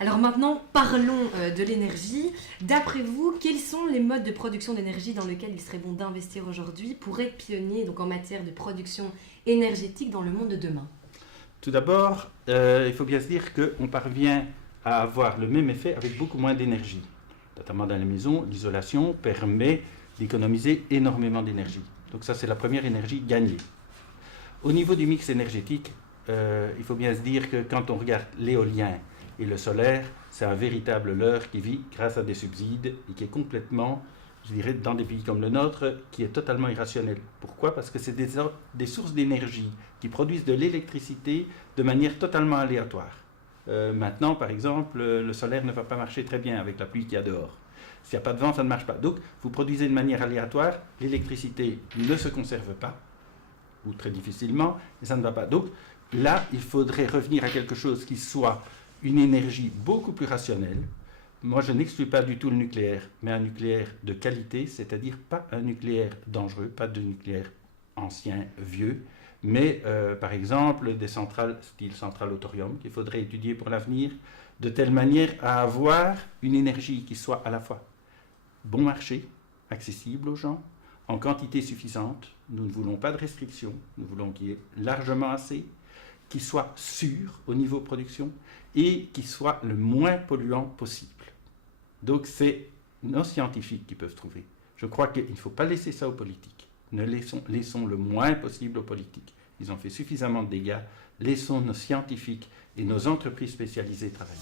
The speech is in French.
Alors maintenant, parlons de l'énergie. D'après vous, quels sont les modes de production d'énergie dans lesquels il serait bon d'investir aujourd'hui pour être pionnier donc en matière de production énergétique dans le monde de demain? Tout d'abord, il faut bien se dire qu'on parvient à avoir le même effet avec beaucoup moins d'énergie. Notamment dans les maisons, l'isolation permet d'économiser énormément d'énergie. Donc ça, c'est la première énergie gagnée. Au niveau du mix énergétique, il faut bien se dire que quand on regarde l'éolien et le solaire, c'est un véritable leurre qui vit grâce à des subsides et qui est complètement, je dirais, dans des pays comme le nôtre, qui est totalement irrationnel. Pourquoi? Parce que c'est des sources d'énergie qui produisent de l'électricité de manière totalement aléatoire. Maintenant, par exemple, le solaire ne va pas marcher très bien avec la pluie qu'il y a dehors. S'il n'y a pas de vent, ça ne marche pas. Donc, vous produisez de manière aléatoire, l'électricité ne se conserve pas, ou très difficilement, et ça ne va pas. Donc, là, il faudrait revenir à quelque chose qui soit une énergie beaucoup plus rationnelle. Moi, je n'exclus pas du tout le nucléaire, mais un nucléaire de qualité, c'est-à-dire pas un nucléaire dangereux, pas de nucléaire ancien, vieux, mais par exemple des centrales style centrale au thorium qu'il faudrait étudier pour l'avenir, de telle manière à avoir une énergie qui soit à la fois bon marché, accessible aux gens, en quantité suffisante. Nous ne voulons pas de restrictions, nous voulons qu'il y ait largement assez, qui soit sûr au niveau production et qui soit le moins polluant possible. Donc c'est nos scientifiques qui peuvent trouver. Je crois qu'il ne faut pas laisser ça aux politiques. Laissons le moins possible aux politiques. Ils ont fait suffisamment de dégâts. Laissons nos scientifiques et nos entreprises spécialisées travailler.